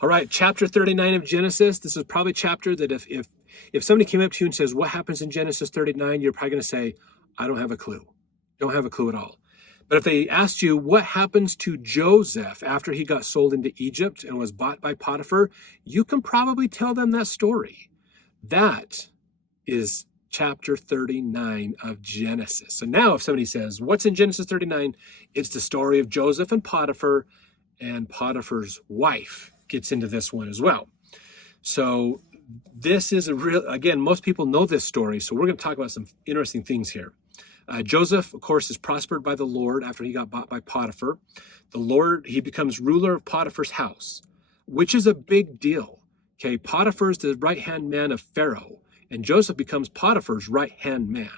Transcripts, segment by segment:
All right, chapter 39 of Genesis. This is probably a chapter that if somebody came up to you and says, what happens in Genesis 39? You're probably going to say, I don't have a clue. Don't have a clue at all. But if they asked you, what happens to Joseph after he got sold into Egypt and was bought by Potiphar, you can probably tell them that story. That is chapter 39 of Genesis. So now if somebody says, what's in Genesis 39? It's the story of Joseph and Potiphar's wife gets into this one as well. So this is a real, again, most people know this story. So we're going to talk about some interesting things here. Joseph, of course, is prospered by the Lord after he got bought by Potiphar. He becomes ruler of Potiphar's house, which is a big deal. Okay, Potiphar is the right-hand man of Pharaoh, and Joseph becomes Potiphar's right-hand man.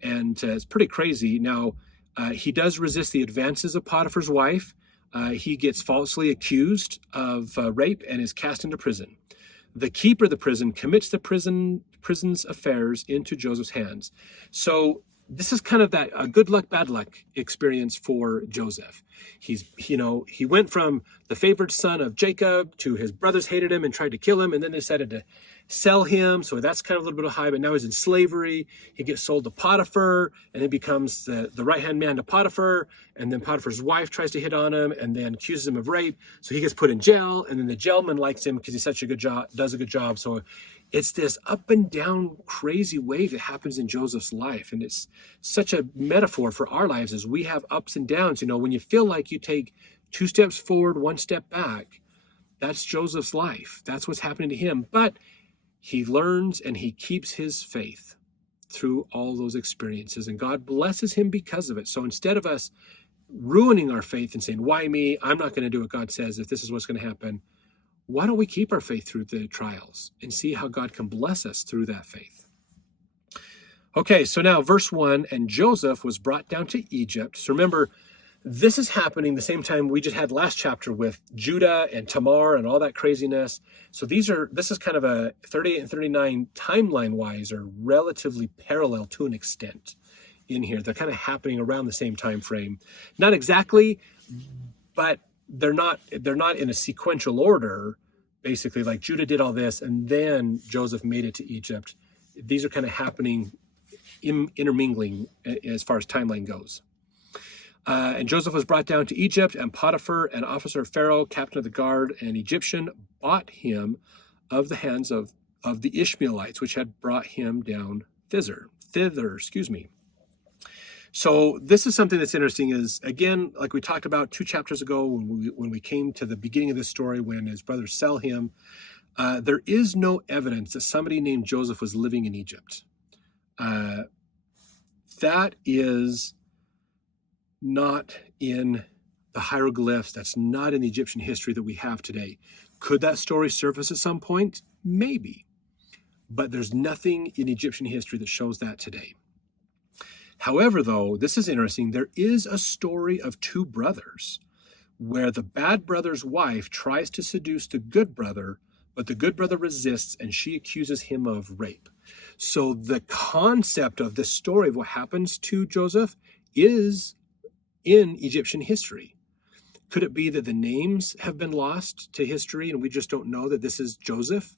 It's pretty crazy. Now, he does resist the advances of Potiphar's wife. He gets falsely accused of rape and is cast into prison. The keeper of the prison commits the prison's affairs into Joseph's hands. So this is kind of that a good luck, bad luck experience for Joseph. He went from the favored son of Jacob to his brothers hated him and tried to kill him, and then they decided to sell him. So that's kind of a little bit of high, but now he's in slavery. He gets sold to Potiphar and then becomes the right-hand man to Potiphar. And then Potiphar's wife tries to hit on him and then accuses him of rape. So he gets put in jail, and then the jailman likes him because he's such a good job, does a good job. So it's this up and down crazy wave that happens in Joseph's life. And it's such a metaphor for our lives as we have ups and downs. When you feel like you take 2 steps forward, 1 step back, that's Joseph's life. That's what's happening to him. But he learns and he keeps his faith through all those experiences, and God blesses him because of it. So instead of us ruining our faith and saying, why me? I'm not going to do what God says if this is what's going to happen. Why don't we keep our faith through the trials and see how God can bless us through that faith? Okay, so now verse 1, and Joseph was brought down to Egypt. So remember, this is happening the same time we just had last chapter with Judah and Tamar and all that craziness. So this is kind of a 38 and 39 timeline-wise are relatively parallel to an extent in here. They're kind of happening around the same time frame. Not exactly, but they're not in a sequential order, basically, like Judah did all this and then Joseph made it to Egypt. These are kind of happening, intermingling as far as timeline goes. And Joseph was brought down to Egypt, and Potiphar, an officer of Pharaoh, captain of the guard, an Egyptian, bought him of the hands of the Ishmaelites, which had brought him down thither. So this is something that's interesting is, again, like we talked about 2 chapters ago when we came to the beginning of this story, when his brothers sell him, there is no evidence that somebody named Joseph was living in Egypt. That is not in the hieroglyphs. That's not in the Egyptian history that we have today. Could that story surface at some point? Maybe. But there's nothing in Egyptian history that shows that today. However, though, this is interesting. There is a story of 2 brothers where the bad brother's wife tries to seduce the good brother, but the good brother resists and she accuses him of rape. So the concept of this story of what happens to Joseph is in Egyptian history. Could it be that the names have been lost to history and we just don't know that this is Joseph?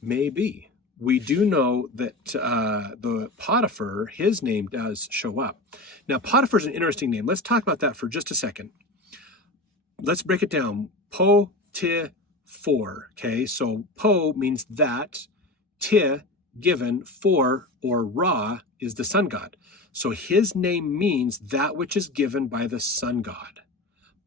Maybe. We do know that the Potiphar, his name does show up. Now, Potiphar is an interesting name. Let's talk about that for just a second. Let's break it down. Po-ti-for. Okay, so po means that, ti, given, for, or ra, is the sun god. So his name means that which is given by the sun god.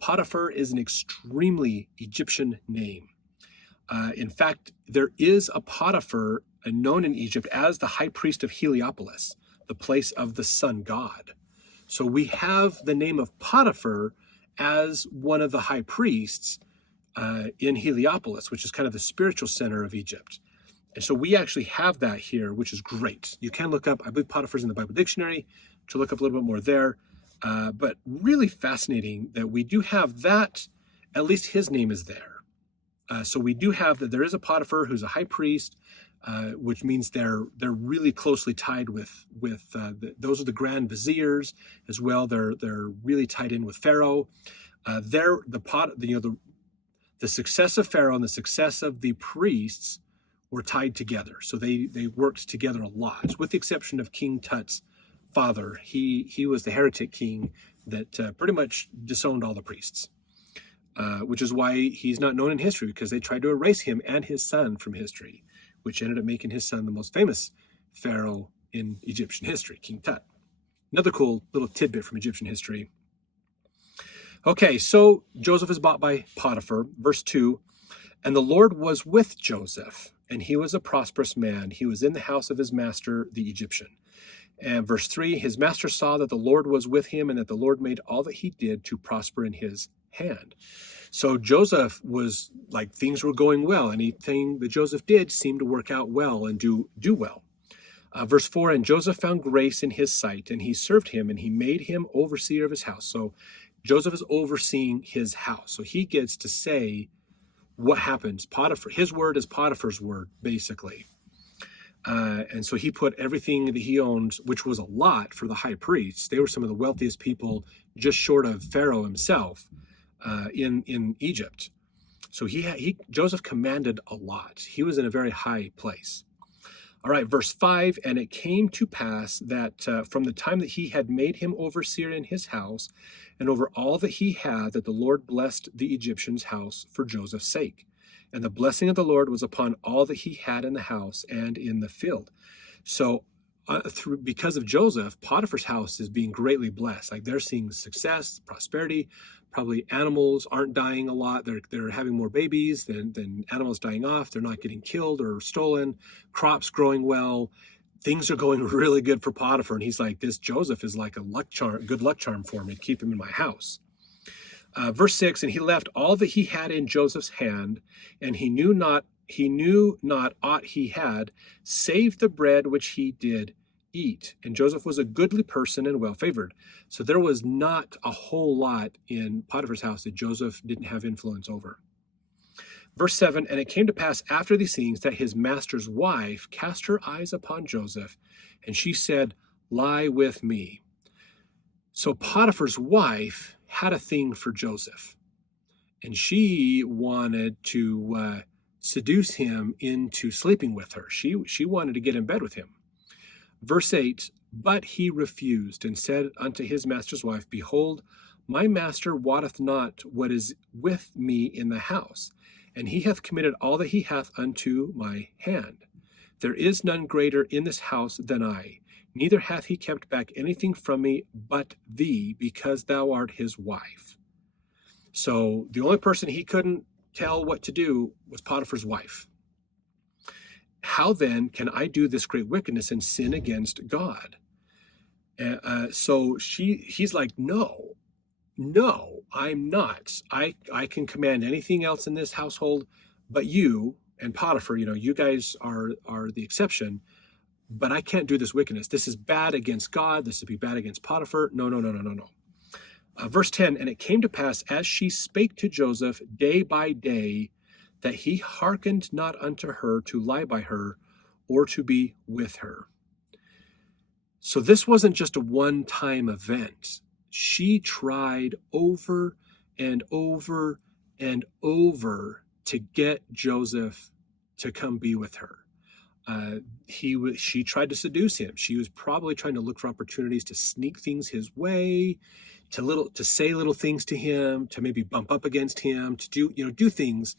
Potiphar is an extremely Egyptian name. In fact, there is a Potiphar known in Egypt as the high priest of Heliopolis, the place of the sun god. So we have the name of Potiphar as one of the high priests in Heliopolis, which is kind of the spiritual center of Egypt. And so we actually have that here, which is great. You can look up, I believe Potiphar's in the Bible Dictionary, to look up a little bit more there. But really fascinating that we do have that, at least his name is there. So we do have that there is a Potiphar who's a high priest, which means they're really closely tied with those are the grand viziers as well. They're really tied in with Pharaoh. The The success of Pharaoh and the success of the priests were tied together. So they worked together a lot, with the exception of King Tut's father. He was the heretic king that pretty much disowned all the priests, which is why he's not known in history, because they tried to erase him and his son from history, which ended up making his son the most famous pharaoh in Egyptian history, King Tut. Another cool little tidbit from Egyptian history. Okay, so Joseph is bought by Potiphar. Verse 2, and the Lord was with Joseph, and he was a prosperous man. He was in the house of his master, the Egyptian. And verse 3, his master saw that the Lord was with him, and that the Lord made all that he did to prosper in his hand. So Joseph was like, things were going well. Anything that Joseph did seemed to work out well and do well. Verse 4, and Joseph found grace in his sight, and he served him, and he made him overseer of his house. So Joseph is overseeing his house. So he gets to say what happens. Potiphar, his word is Potiphar's word, basically. And so he put everything that he owned, which was a lot for the high priests. They were some of the wealthiest people, just short of Pharaoh himself, in Egypt. So Joseph commanded a lot. He was in a very high place. All right, verse 5, and it came to pass that from the time that he had made him overseer in his house and over all that he had, that the Lord blessed the Egyptian's house for Joseph's sake. And the blessing of the Lord was upon all that he had in the house and in the field. So because of Joseph, Potiphar's house is being greatly blessed. Like, they're seeing success, prosperity. Probably animals aren't dying a lot. They're having more babies than animals dying off. They're not getting killed or stolen. Crops growing well. Things are going really good for Potiphar. And he's like, this Joseph is like a good luck charm for me to keep him in my house. Verse 6, and he left all that he had in Joseph's hand, and he knew not aught he had, save the bread which he did eat. And Joseph was a goodly person and well favored. So there was not a whole lot in Potiphar's house that Joseph didn't have influence over. Verse 7, and it came to pass after these things that his master's wife cast her eyes upon Joseph, and she said, lie with me. So Potiphar's wife had a thing for Joseph, and she wanted to seduce him into sleeping with her. She wanted to get in bed with him. Verse 8, but he refused and said unto his master's wife, behold, my master wotteth not what is with me in the house, and he hath committed all that he hath unto my hand. There is none greater in this house than I, neither hath he kept back anything from me but thee, because thou art his wife. So the only person he couldn't tell what to do was Potiphar's wife. How then can I do this great wickedness and sin against God? So he's like, no, I'm not. I can command anything else in this household, but you and Potiphar, you guys are the exception. But I can't do this wickedness. This is bad against God. This would be bad against Potiphar. No. Verse 10, and it came to pass as she spake to Joseph day by day, that he hearkened not unto her to lie by her or to be with her. So this wasn't just a one-time event. She tried over and over and over to get Joseph to come be with her. She tried to seduce him. She was probably trying to look for opportunities to sneak things his way, to say little things to him, to maybe bump up against him, to do things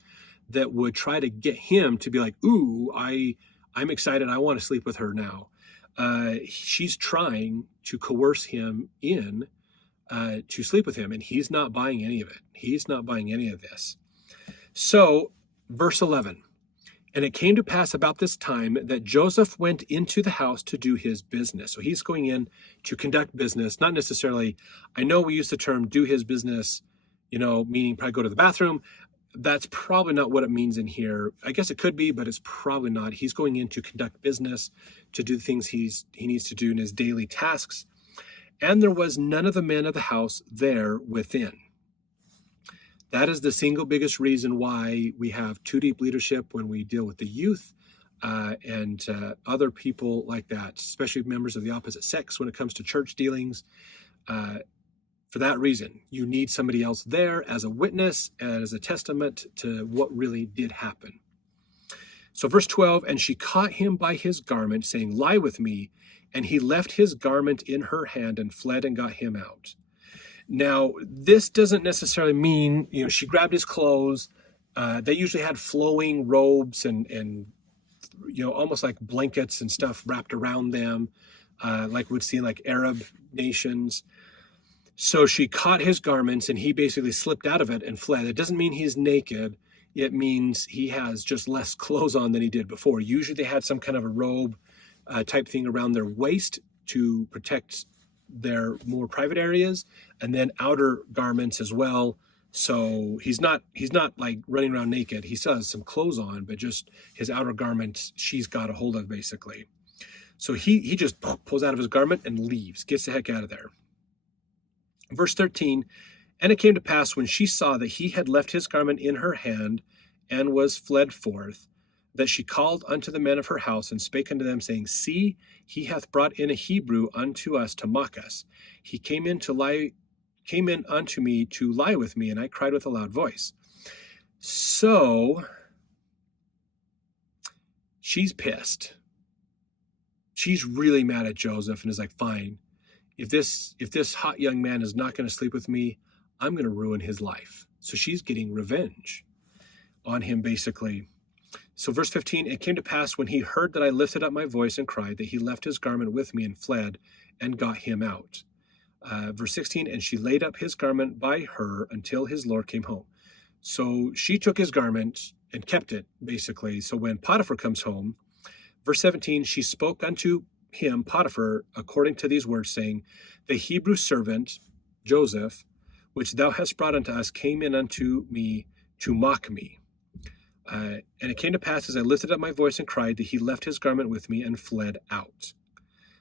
that would try to get him to be like, ooh, I'm excited. I want to sleep with her now. She's trying to coerce him in to sleep with him, and he's not buying any of it. He's not buying any of this. So, verse 11. And it came to pass about this time that Joseph went into the house to do his business. So he's going in to conduct business, not necessarily, I know we use the term do his business, meaning probably go to the bathroom. That's probably not what it means in here. I guess it could be, but it's probably not. He's going in to conduct business, to do the things he needs to do in his daily tasks. And there was none of the men of the house there within. That is the single biggest reason why we have too deep leadership when we deal with the youth and other people like that, especially members of the opposite sex when it comes to church dealings. For for that reason. You need somebody else there as a witness and as a testament to what really did happen. So verse 12, and she caught him by his garment, saying, lie with me. And he left his garment in her hand and fled and got him out. Now, this doesn't necessarily mean, she grabbed his clothes. They usually had flowing robes and almost like blankets and stuff wrapped around them, like we'd see in like Arab nations. So she caught his garments and he basically slipped out of it and fled. It doesn't mean he's naked. It means he has just less clothes on than he did before. Usually they had some kind of a robe type thing around their waist to protect their more private areas, and then outer garments as well. So he's not like running around naked. He still has some clothes on, but just his outer garments she's got a hold of basically. So he just pulls out of his garment and leaves, gets the heck out of there. Verse 13, and it came to pass when she saw that he had left his garment in her hand and was fled forth, that she called unto the men of her house and spake unto them, saying, see, he hath brought in a Hebrew unto us to mock us. He came in unto me to lie with me, and I cried with a loud voice. So she's pissed. She's really mad at Joseph and is like, fine, if this hot young man is not going to sleep with me, I'm going to ruin his life. So she's getting revenge on him basically. So verse 15, it came to pass when he heard that I lifted up my voice and cried, that he left his garment with me and fled and got him out. Verse 16, and she laid up his garment by her until his Lord came home. So she took his garment and kept it, basically. So when Potiphar comes home, verse 17, she spoke unto him, Potiphar, according to these words, saying, the Hebrew servant, Joseph, which thou hast brought unto us, came in unto me to mock me. And it came to pass as I lifted up my voice and cried, that he left his garment with me and fled out.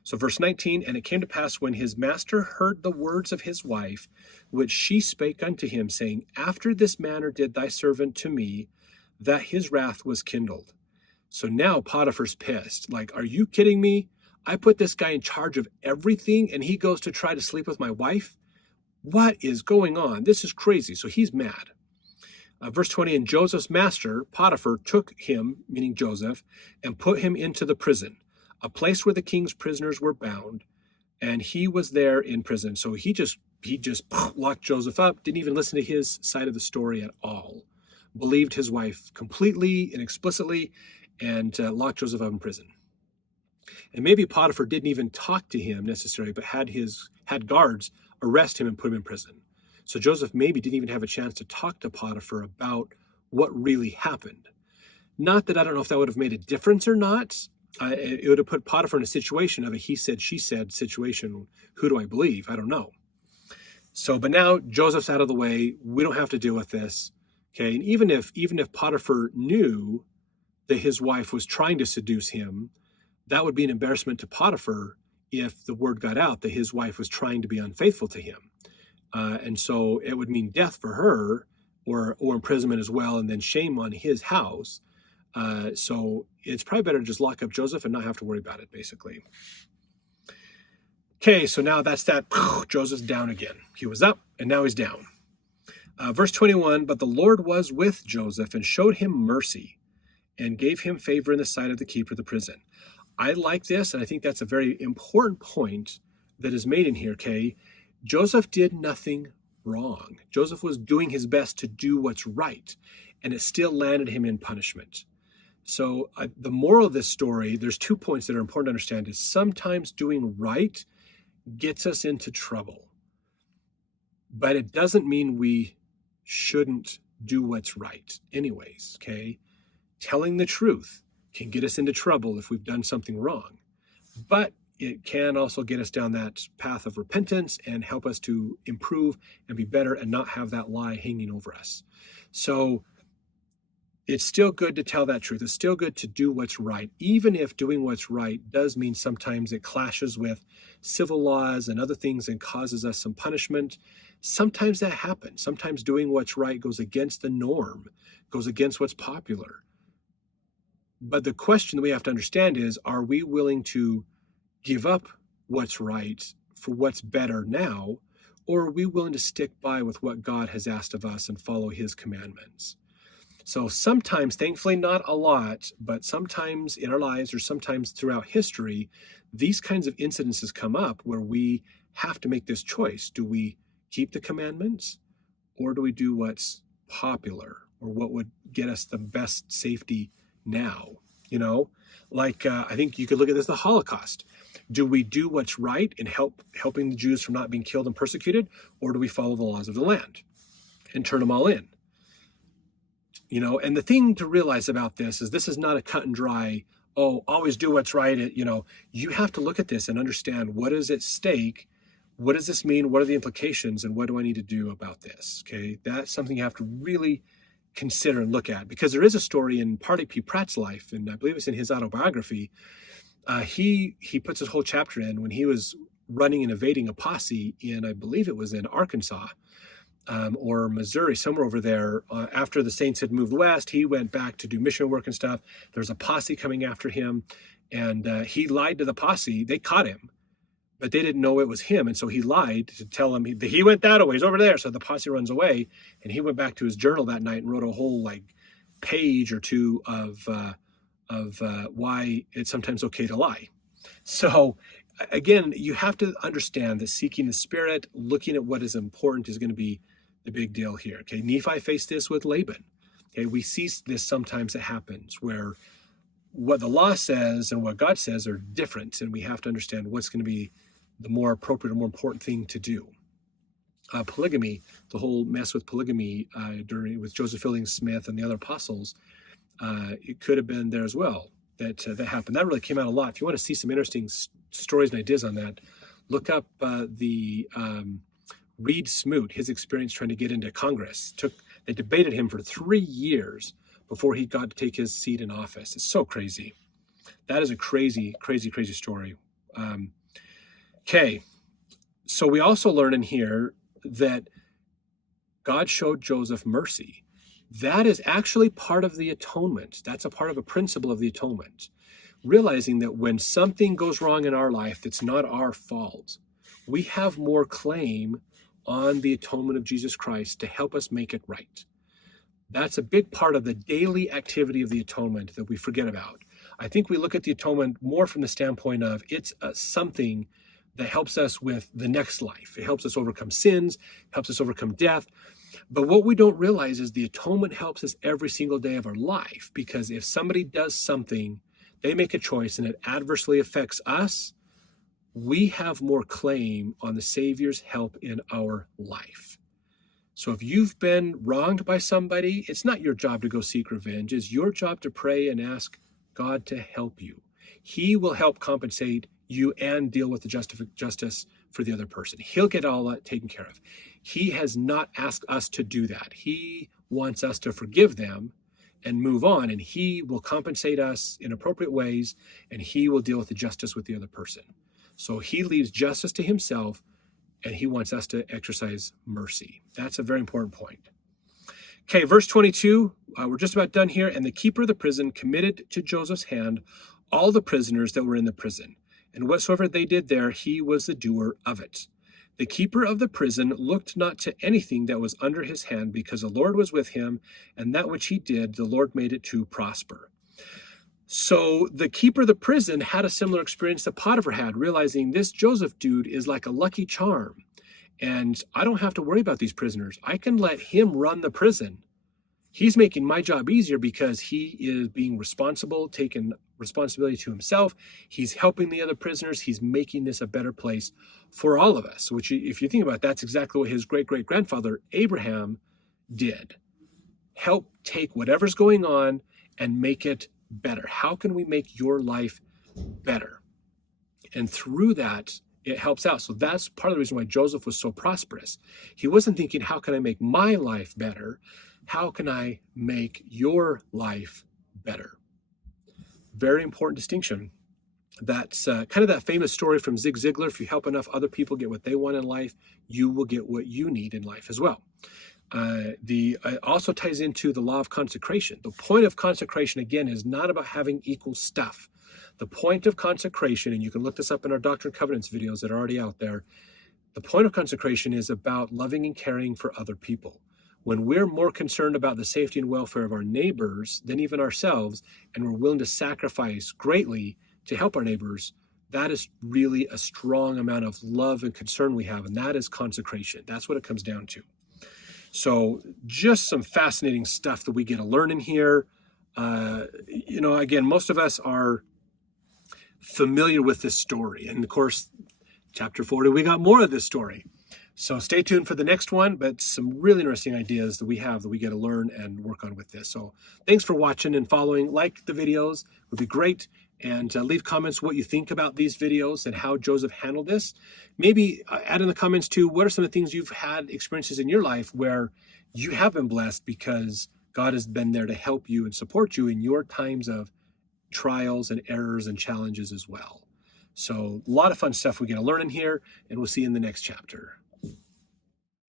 So verse 19, and it came to pass when his master heard the words of his wife, which she spake unto him, saying, after this manner did thy servant to me, that his wrath was kindled. So now Potiphar's pissed. Like, are you kidding me? I put this guy in charge of everything and he goes to try to sleep with my wife? What is going on? This is crazy. So he's mad. Verse 20, and Joseph's master, Potiphar, took him, meaning Joseph, and put him into the prison, a place where the king's prisoners were bound, and he was there in prison. So he just locked Joseph up, didn't even listen to his side of the story at all, believed his wife completely and explicitly, and locked Joseph up in prison. And maybe Potiphar didn't even talk to him necessarily, but had guards arrest him and put him in prison. So Joseph maybe didn't even have a chance to talk to Potiphar about what really happened. Not that I don't know if that would have made a difference or not. It would have put Potiphar in a situation of a he said, she said situation. Who do I believe? I don't know. So, but now Joseph's out of the way. We don't have to deal with this. Okay. And even if Potiphar knew that his wife was trying to seduce him, that would be an embarrassment to Potiphar if the word got out that his wife was trying to be unfaithful to him. And so it would mean death for her or imprisonment as well, and then shame on his house. So it's probably better to just lock up Joseph and not have to worry about it, basically. Okay, so now that's that. Joseph's down again. He was up, and now he's down. Verse 21, but the Lord was with Joseph and showed him mercy and gave him favor in the sight of the keeper of the prison. I like this, and I think that's a very important point that is made in here, okay? Joseph did nothing wrong. Joseph was doing his best to do what's right, and it still landed him in punishment. So the moral of this story, there's 2 points that are important to understand, is sometimes doing right gets us into trouble. But it doesn't mean we shouldn't do what's right anyways, okay? Telling the truth can get us into trouble if we've done something wrong. But it can also get us down that path of repentance and help us to improve and be better and not have that lie hanging over us. So it's still good to tell that truth. It's still good to do what's right, even if doing what's right does mean sometimes it clashes with civil laws and other things and causes us some punishment. Sometimes that happens. Sometimes doing what's right goes against the norm, goes against what's popular. But the question that we have to understand is, are we willing to give up what's right for what's better now, or are we willing to stick by with what God has asked of us and follow his commandments? So sometimes, thankfully not a lot, but sometimes in our lives or sometimes throughout history, these kinds of incidences come up where we have to make this choice. Do we keep the commandments, or do we do what's popular or what would get us the best safety now? You know, like I think you could look at this, the Holocaust. Do we do what's right in helping the Jews from not being killed and persecuted, or do we follow the laws of the land and turn them all in? You know, and the thing to realize about this is not a cut and dry, oh, always do what's right. You know, you have to look at this and understand what is at stake. What does this mean? What are the implications? And what do I need to do about this? Okay, that's something you have to really consider and look at, because there is a story in Parley P. Pratt's life, and I believe it's in his autobiography. He puts a whole chapter in when he was running and evading a posse in, I believe it was in Arkansas. Or Missouri, somewhere over there. After the Saints had moved west, he went back to do mission work and stuff. There's a posse coming after him, and he lied to the posse. They caught him, but they didn't know it was him, and so he lied to tell them he went that way, he's over there. So the posse runs away, and he went back to his journal that night and wrote a whole page or two of why it's sometimes okay to lie. So again, you have to understand that seeking the Spirit, looking at what is important, is going to be the big deal here. Okay, Nephi faced this with Laban. Okay, we see this sometimes it happens where what the law says and what God says are different, and we have to understand what's going to be the more appropriate or more important thing to do. Polygamy, the whole mess with polygamy with Joseph Fielding Smith and the other apostles, it could have been there as well. That happened. That really came out a lot. If you want to see some interesting stories and ideas on that, look up the Reed Smoot, his experience trying to get into Congress. They debated him for 3 years before he got to take his seat in office. It's so crazy. That is a crazy, crazy, crazy story. Okay, so we also learn in here that God showed Joseph mercy. That is actually part of the atonement. That's a part of a principle of the atonement. Realizing that when something goes wrong in our life that's not our fault, we have more claim on the atonement of Jesus Christ to help us make it right. That's a big part of the daily activity of the atonement that we forget about. I think we look at the atonement more from the standpoint of it's something that helps us with the next life. It helps us overcome sins, helps us overcome death. But what we don't realize is the atonement helps us every single day of our life, because if somebody does something, they make a choice and it adversely affects us, we have more claim on the Savior's help in our life. So if you've been wronged by somebody, it's not your job to go seek revenge. It's your job to pray and ask God to help you. He will help compensate you and deal with the justice for the other person. He'll get all that taken care of. He has not asked us to do that. He wants us to forgive them and move on, and he will compensate us in appropriate ways, and he will deal with the justice with the other person. So he leaves justice to himself, and he wants us to exercise mercy. That's a very important point. Okay, verse 22, we're just about done here. And the keeper of the prison committed to Joseph's hand all the prisoners that were in the prison. And whatsoever they did there, he was the doer of it. The keeper of the prison looked not to anything that was under his hand, because the Lord was with him, and that which he did, the Lord made it to prosper. So the keeper of the prison had a similar experience that Potiphar had, realizing this Joseph dude is like a lucky charm. And I don't have to worry about these prisoners. I can let him run the prison. He's making my job easier because he is being responsible, taking responsibility to himself. He's helping the other prisoners. He's making this a better place for all of us, which, if you think about it, that's exactly what his great-great-grandfather Abraham did. Help take whatever's going on and make it better. How can we make your life better? And through that, it helps out. So that's part of the reason why Joseph was so prosperous. He wasn't thinking, how can I make my life better? How can I make your life better? Very important distinction. That's kind of that famous story from Zig Ziglar. If you help enough other people get what they want in life, you will get what you need in life as well. It also ties into the law of consecration. The point of consecration, again, is not about having equal stuff. The point of consecration, and you can look this up in our Doctrine and Covenants videos that are already out there, The point of consecration is about loving and caring for other people. When we're more concerned about the safety and welfare of our neighbors than even ourselves, and we're willing to sacrifice greatly to help our neighbors, that is really a strong amount of love and concern we have, and that is consecration. That's what it comes down to. So just some fascinating stuff that we get to learn in here. Again, most of us are familiar with this story. And of course, chapter 40, we got more of this story. So stay tuned for the next one, but some really interesting ideas that we have that we get to learn and work on with this. So thanks for watching and following. Like the videos would be great. And leave comments what you think about these videos and how Joseph handled this. Maybe add in the comments too, what are some of the things you've had experiences in your life where you have been blessed because God has been there to help you and support you in your times of trials and errors and challenges as well. So a lot of fun stuff we get to learn in here, and we'll see you in the next chapter.